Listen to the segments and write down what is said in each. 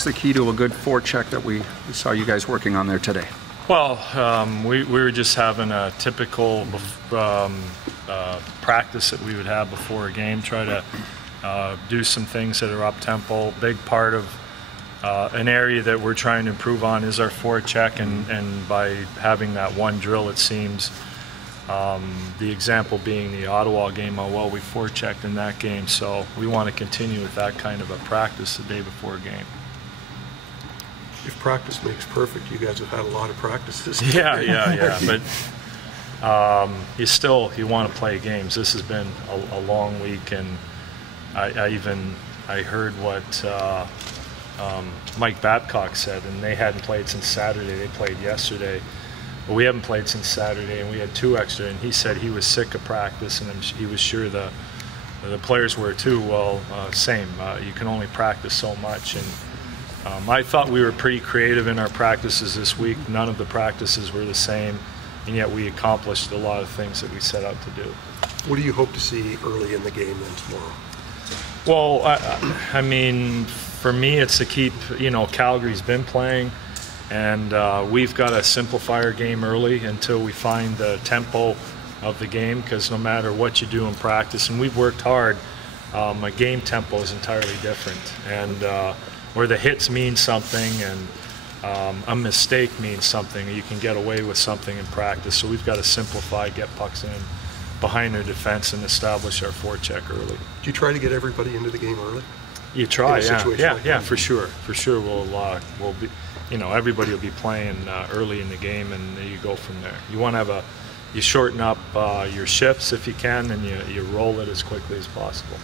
What's the key to a good forecheck that we saw you guys working on there today? Well, we were just having a typical practice that we would have before a game, try to do some things that are up-tempo. Big part of an area that we're trying to improve on is our forecheck, and by having that one drill, it seems, the example being the Ottawa game, how well we forechecked in that game. So we want to continue with that kind of a practice the day before a game. If practice makes perfect, you guys have had a lot of practices. Yeah. But you want to play games. This has been a long week, and I heard what Mike Babcock said, and they hadn't played since Saturday. They played yesterday, but we haven't played since Saturday, and we had 2 extra. And he said he was sick of practice, and he was sure the players were too. Well, same. You can only practice so much, and I thought we were pretty creative in our practices this week. None of the practices were the same, and yet we accomplished a lot of things that we set out to do. What do you hope to see early in the game then tomorrow? Well, I mean, for me, it's to keep, Calgary's been playing, and we've got to simplify our game early until we find the tempo of the game, because no matter what you do in practice, and we've worked hard, a game tempo is entirely different. And where the hits mean something and a mistake means something, you can get away with something in practice. So we've got to simplify, get pucks in behind their defense, and establish our forecheck early. Do you try to get everybody into the game early? You try, yeah, for sure. For sure, we'll be, everybody will be playing early in the game, and you go from there. You want to you shorten up your shifts if you can, and you roll it as quickly as possible.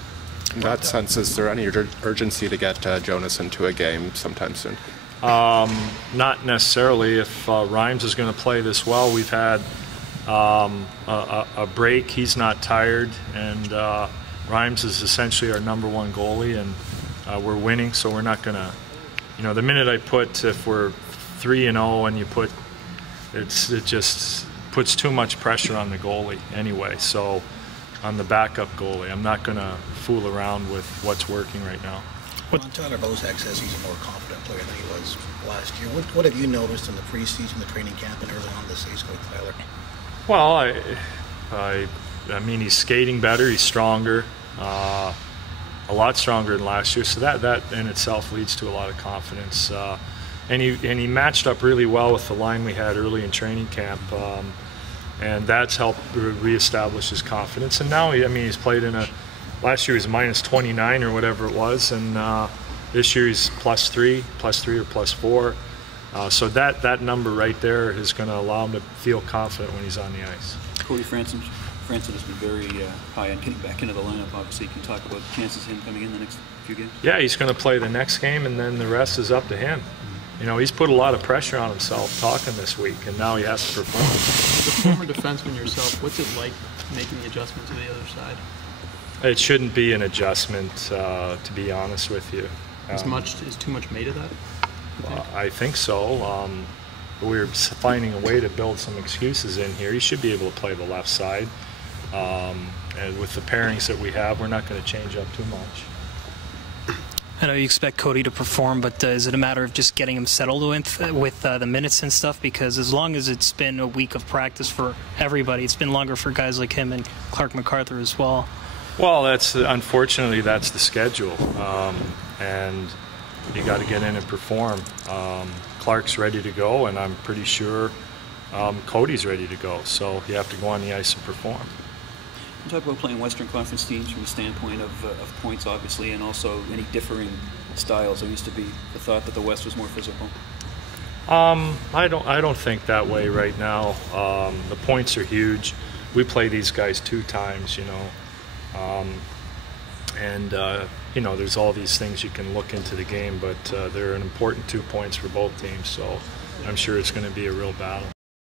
In that sense, is there any urgency to get Jonas into a game sometime soon? Not necessarily. If Rhymes is going to play this well, we've had a break. He's not tired, and Rhymes is essentially our #1 goalie, and we're winning, so we're not going to, the minute I put, if we're 3-0 and you put, it just puts too much pressure on the goalie anyway. So on the backup goalie, I'm not going to fool around with what's working right now. Tyler Bozak says he's a more confident player than he was last year. What have you noticed in the preseason, the training camp, and early on this season with Tyler? Well, I mean, he's skating better. He's stronger, a lot stronger than last year. So that in itself leads to a lot of confidence. And he matched up really well with the line we had early in training camp. And that's helped reestablish his confidence. And now, he's played in last year he was -29 or whatever it was, and this year he's +3 or +4. So that number right there is going to allow him to feel confident when he's on the ice. Cody Franson has been very high on getting back into the lineup. Obviously, can you talk about the chances of him coming in the next few games? Yeah, he's going to play the next game, and then the rest is up to him. He's put a lot of pressure on himself talking this week, and now he has to perform. As a former defenseman yourself, what's it like making the adjustment to the other side? It shouldn't be an adjustment, to be honest with you. Is too much made of that? I think so. We're finding a way to build some excuses in here. He should be able to play the left side. And with the pairings that we have, we're not going to change up too much. I know you expect Cody to perform, but is it a matter of just getting him settled with the minutes and stuff? Because as long as it's been a week of practice for everybody, it's been longer for guys like him and Clark MacArthur as well. Well, unfortunately that's the schedule, and you got to get in and perform. Clark's ready to go, and I'm pretty sure Cody's ready to go. So you have to go on the ice and perform. You talk about playing Western Conference teams from the standpoint of points, obviously, and also any differing styles. There used to be the thought that the West was more physical. I don't think that way right now. The points are huge. We play these guys 2 times, and there's all these things you can look into the game, but they're an important 2 points for both teams. So I'm sure it's going to be a real battle.